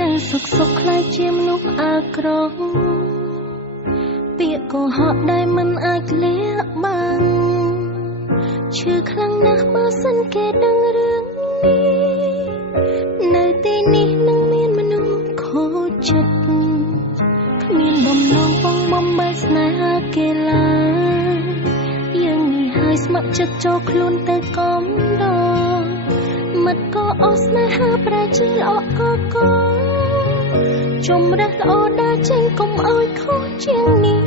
នៅសុខសុខខ្លាយជាមនុស្សអាក្រក់ពាក្យកុហកដែលមិនអាចលាក់បាំងឈឺខ្លាំងណាស់បើសិនគេដឹងរឿងនេះនៅទីនេះនឹងមានមនុស្សខូចចិត្តគ្មានបំណងបងបំបែកស្នេហាគេឡើយយើងនេះហើយស្ម័គ្រចិត្តចូលខ្លួនទៅកំដរមិត្តក៏អស់ស្នេហាប្រែជាល្អកជំរះល្អដើរចេញកុំអោយខុសជាងនេះ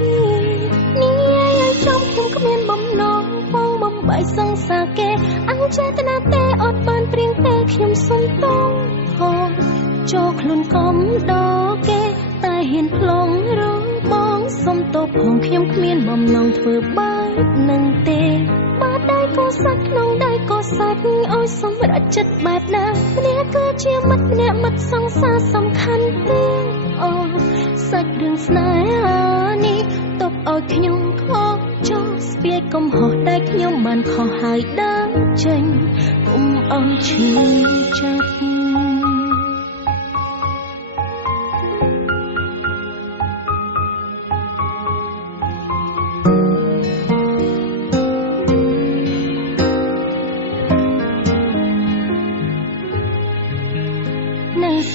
នេះឲ្យចំខ្ញុំគ្មានបំណងបងបំបីសង្សារគេអញ្ចេតនាទេអត់បានព្រៀងទេខ្ញុំសុំតងហោចូលខ្លួនកុំដគេតែហ៊ានផ្លងរងបងសុំតបផងខ្ញុំគ្មានបំណងធ្វើបែបនឹងទេបាត់ដៃក៏សាច់ក្នុងដៃក៏សាច់អោយសម្រេចចិត្តបែបណាម្នាក់គឺជាមិត្តម្នាក់មិត្តសង្សារសំខាន់ទេអូសាច់រឿងស្នេហានេះតបឲ្យខ្ញុំខកចុះស្ពាយកំហុសដែលខ្ញុំបានខុសហើយដើរចេញកុំអន់ឈឺចាប់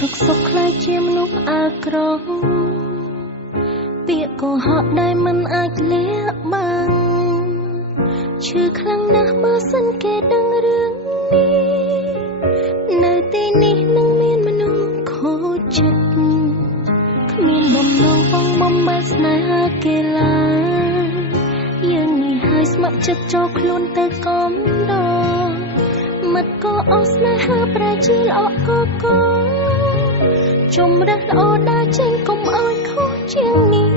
សុខសុខខ្លាយជាមនុស្សអាក្រក់ពាក្យកុហកដែលមិនអាចលាក់បាំងឈឺខ្លាំងណាស់បើសិនគេដឹងរឿងនេះនៅទីនេះនឹងមានមនុស្សខូចចិត្តគ្មានបំណងបងបំបែកស្នេហាគេឡើយយើងនេះហើយស្ម័គ្រចិត្តចូលខ្លួនទៅកំដរមិត្តក៏អស់ស្នេហាប្រែជាល្អជំរះល្អដើរចេញកុំអោយខុសជាងនេះ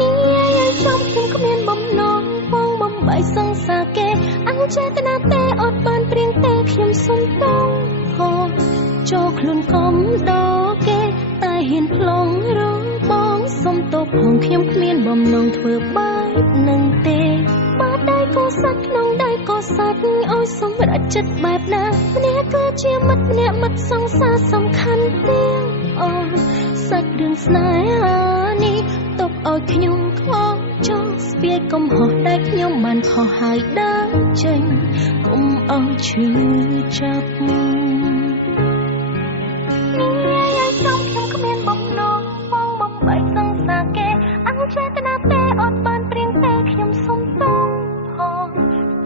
នេះឲ្យចំខ្ញុំគ្មានបំណងបងបំបីសង្សារគេអញ្ចេតនាទេអត់បានព្រៀងទេខ្ញុំសុំតងហោចូលខ្លួនកុំដគេតែហ៊ានផ្លងរងបងសុំតបផងខ្ញុំគ្មានបំណងធ្វើបែបនឹងទេបាត់ដៃក៏សាច់ក្នុងដៃក៏សាច់អោយសម្រេចចិត្តបែបណាម្នាក់គឺជាមិត្តម្នាក់មិត្តសង្សារសំខាន់ទេអូសាច់រឿងស្នេហានេះតបឲ្យខ្ញុំខកចុះស្ពាយកំហុសដែលខ្ញុំបានខុសហើយដើរចេញកុំអស់ឈឺចាប់នេះឲ្យចំខ្ញុំគ្មានបំណងបងបំបីសង្សារគេអញ្ចេតនាទេអត់បានព្រៀងទេខ្ញុំសុំតងហោ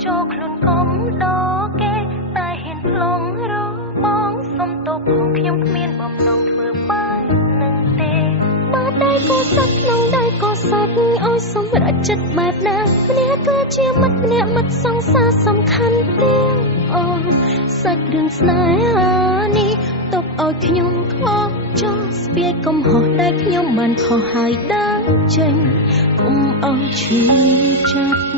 ចូលខ្លួនកុំដគេតែហ៊ានផ្លងរងបងសុំតបផងខ្ញុំគ្មានបំណងធ្វើបែបនឹងទេបាត់ដៃក៏សាច់ក្នុងដៃក៏សាច់អោយសម្រេចចិត្តបែបណាម្នាក់គឺជាមិត្តម្នាក់មិត្តសង្សារសំខាន់ទេអូសាច់រឿងស្នេហានេះតបឲ្យខ្ញុំខកចុះស្ពាយកំហុសដែលខ្ញុំបានខុសហើយដើរចេញកុំអស់ឈឺចាប់